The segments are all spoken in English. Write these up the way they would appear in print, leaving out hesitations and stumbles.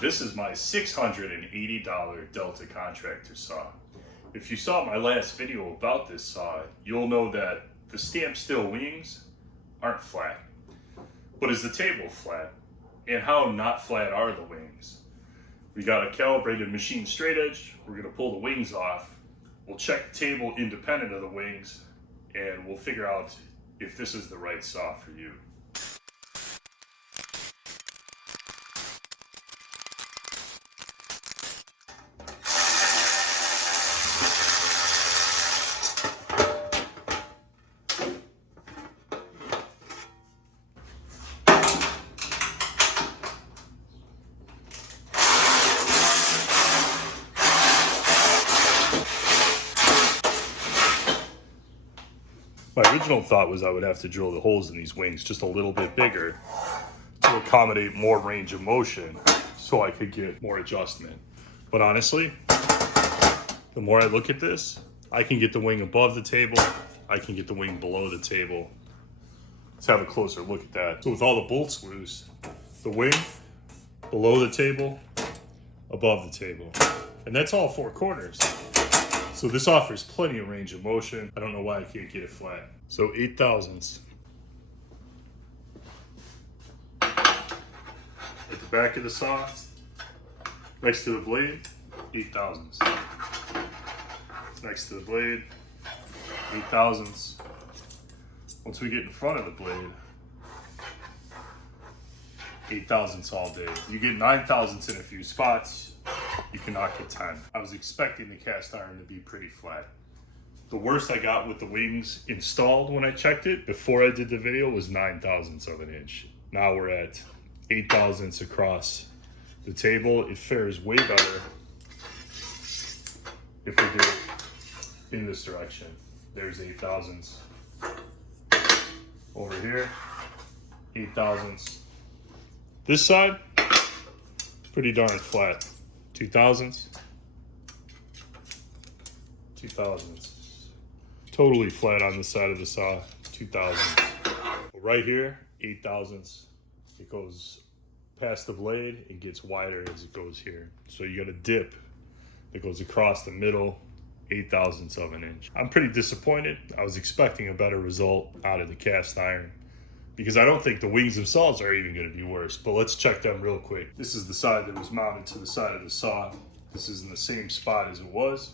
This is my $680 Delta Contractor Saw. If you saw my last video about this saw, you'll know that the stamp steel wings aren't flat. But is the table flat? And how not flat are the wings? We got a calibrated machine straight edge. We're gonna pull the wings off. We'll check the table independent of the wings, and we'll figure out if this is the right saw for you. My original thought was I would have to drill the holes in these wings just a little bit bigger to accommodate more range of motion so I could get more adjustment. But honestly, the more I look at this, I can get the wing above the table, I can get the wing below the table. Let's have a closer look at that. So with all the bolts loose, the wing below the table, above the table. And that's all four corners. So this offers plenty of range of motion. I don't know why I can't get it flat. So 8 thousandths. At the back of the saw, next to the blade, 8 thousandths. Next to the blade, 8 thousandths. Once we get in front of the blade, 8 thousandths all day. You get 9 thousandths in a few spots. You cannot get 10. I was expecting the cast iron to be pretty flat. The worst I got with the wings installed when I checked it before I did the video was 9 thousandths of an inch. Now we're at 8 thousandths across the table. It fares way better if we do it in this direction. There's 8 thousandths. Over here, 8 thousandths. This side, pretty darn flat. 2 thousandths, 2 thousandths. Totally flat on the side of the saw, 2 thousandths. Right here, 8 thousandths. It goes past the blade, it gets wider as it goes here. So you got a dip that goes across the middle, 8 thousandths of an inch. I'm pretty disappointed. I was expecting a better result out of the cast iron, because I don't think the wings themselves are even going to be worse. But let's check them real quick. This is the side that was mounted to the side of the saw. This is in the same spot as it was.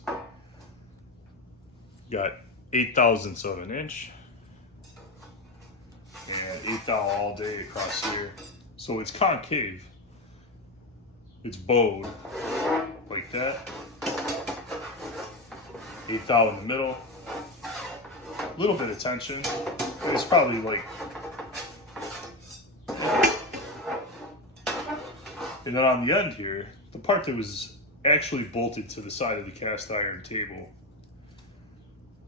Got 8 thousandths of an inch. And 8 thou all day across here. So it's concave. It's bowed like that. 8 thou in the middle. A little bit of tension. It's probably like... And then on the end here, the part that was actually bolted to the side of the cast iron table,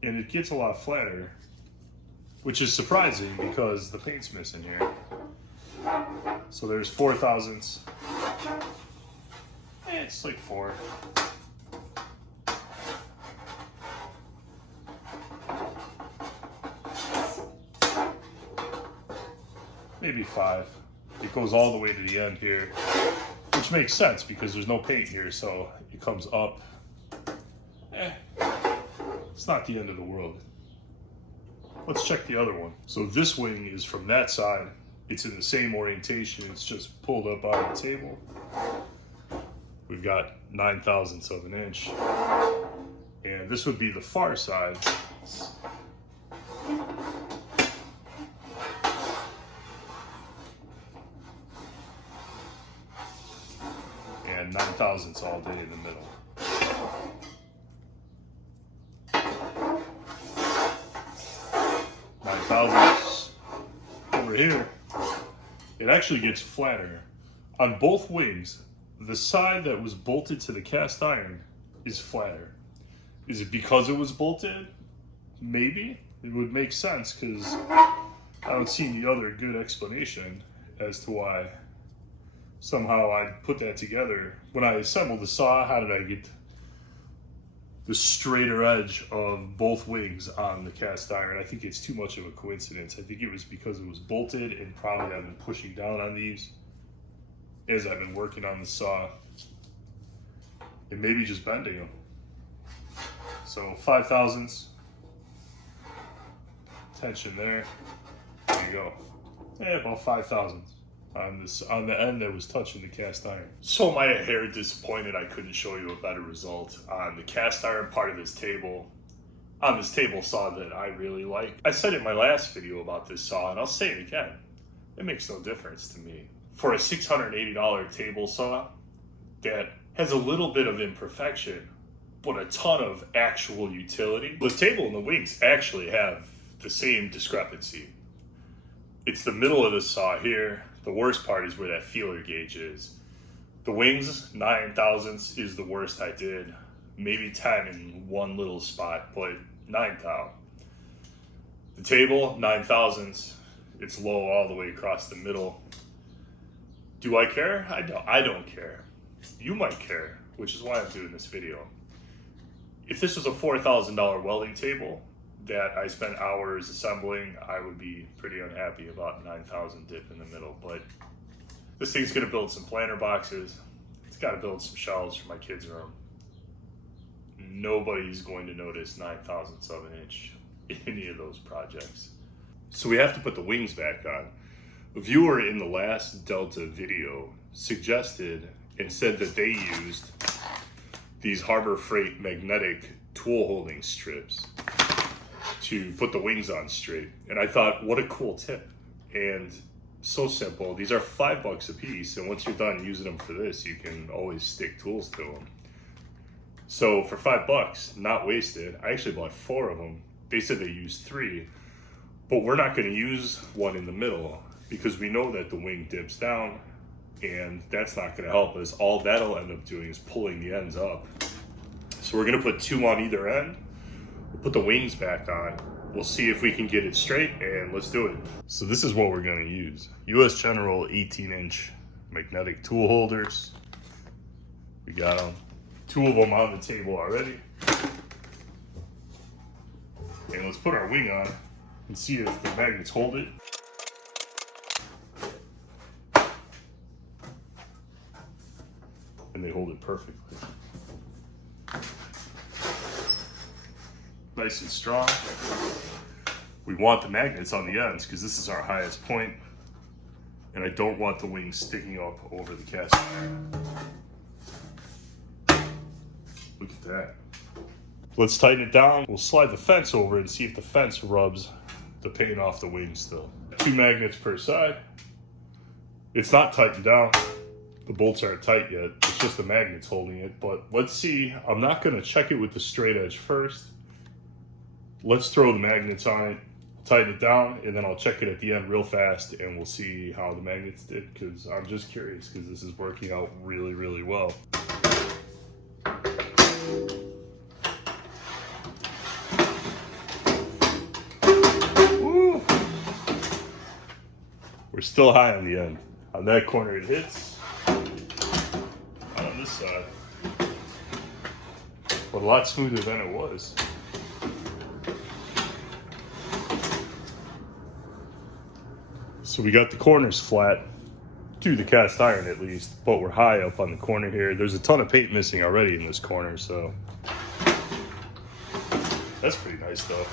and it gets a lot flatter, which is surprising because the paint's missing here. So there's 4 thousandths. It's like 4. Maybe 5. It goes all the way to the end here, which makes sense because there's no paint here, so it comes up. It's not the end of the world. Let's check the other one. So this wing is from that side. It's in the same orientation. It's just pulled up on the table. We've got 9 thousandths of an inch. And this would be the far side. And 9 thousandths all day in the middle. Over here, it actually gets flatter. On both wings, the side that was bolted to the cast iron is flatter. Is it because it was bolted? Maybe. It would make sense because I don't see any other good explanation as to why somehow I put that together. When I assembled the saw, how did I get the straighter edge of both wings on the cast iron? I think it's too much of a coincidence. I think it was because it was bolted and probably I've been pushing down on these as I've been working on the saw, and maybe just bending them. So 5/1000ths, tension there, there you go. Yeah, about 5/1000ths on the end that was touching the cast iron. So am I a hair disappointed I couldn't show you a better result on the cast iron part of this table, on this table saw that I really like. I said in my last video about this saw, and I'll say it again, it makes no difference to me. For a $680 table saw that has a little bit of imperfection, but a ton of actual utility, the table and the wings actually have the same discrepancy. It's the middle of the saw here. The worst part is where that feeler gauge is. The wings, 9/1000ths is the worst I did. Maybe 10 in one little spot, but 9/1000. The table, 9/1000ths. It's low all the way across the middle. Do I care? I don't care. You might care, which is why I'm doing this video. If this was a $4,000 welding table that I spent hours assembling, I would be pretty unhappy about 9/1000 dip in the middle. But this thing's gonna build some planter boxes. It's gotta build some shelves for my kids' room. Nobody's going to notice 9/1000ths of an inch in any of those projects. So we have to put the wings back on. A viewer in the last Delta video suggested and said that they used these Harbor Freight magnetic tool holding strips to put the wings on straight. And I thought, what a cool tip. And so simple. These are $5 a piece, and once you're done using them for this, you can always stick tools to them. So for $5, not wasted, I actually bought 4 of them. They said they used 3, but we're not gonna use one in the middle because we know that the wing dips down, and that's not gonna help us. All that'll end up doing is pulling the ends up. So we're gonna put 2 on either end. We'll put the wings back on. We'll see if we can get it straight, and let's do it. So this is what we're gonna use. US General 18-inch magnetic tool holders. We got them. 2 of them on the table already. And let's put our wing on and see if the magnets hold it. And they hold it perfectly. Nice and strong. We want the magnets on the ends because this is our highest point, and I don't want the wings sticking up over the cast iron. Look at that. Let's tighten it down. We'll slide the fence over and see if the fence rubs the paint off the wings still. 2 magnets per side. It's not tightened down. The bolts aren't tight yet. It's just the magnets holding it, but let's see. I'm not gonna check it with the straight edge first. Let's throw the magnets on it, tighten it down, and then I'll check it at the end real fast, and we'll see how the magnets did, because I'm just curious, because this is working out really, really well. Woo. We're still high on the end. On that corner it hits. Not on this side. But a lot smoother than it was. So we got the corners flat, to the cast iron at least, but we're high up on the corner here. There's a ton of paint missing already in this corner, so that's pretty nice though.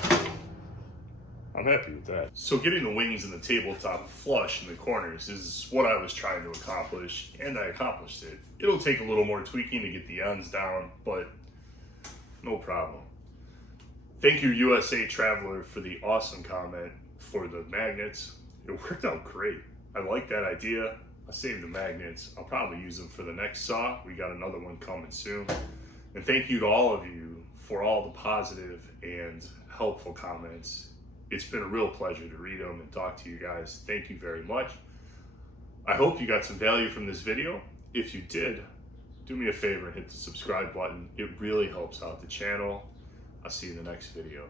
I'm happy with that. So getting the wings and the tabletop flush in the corners is what I was trying to accomplish, and I accomplished it. It'll take a little more tweaking to get the ends down, but no problem. Thank you, USA Traveler, for the awesome comment for the magnets. It worked out great. I like that idea. I saved the magnets. I'll probably use them for the next saw. We got another one coming soon. And thank you to all of you for all the positive and helpful comments. It's been a real pleasure to read them and talk to you guys. Thank you very much. I hope you got some value from this video. If you did, do me a favor and hit the subscribe button. It really helps out the channel. I'll see you in the next video.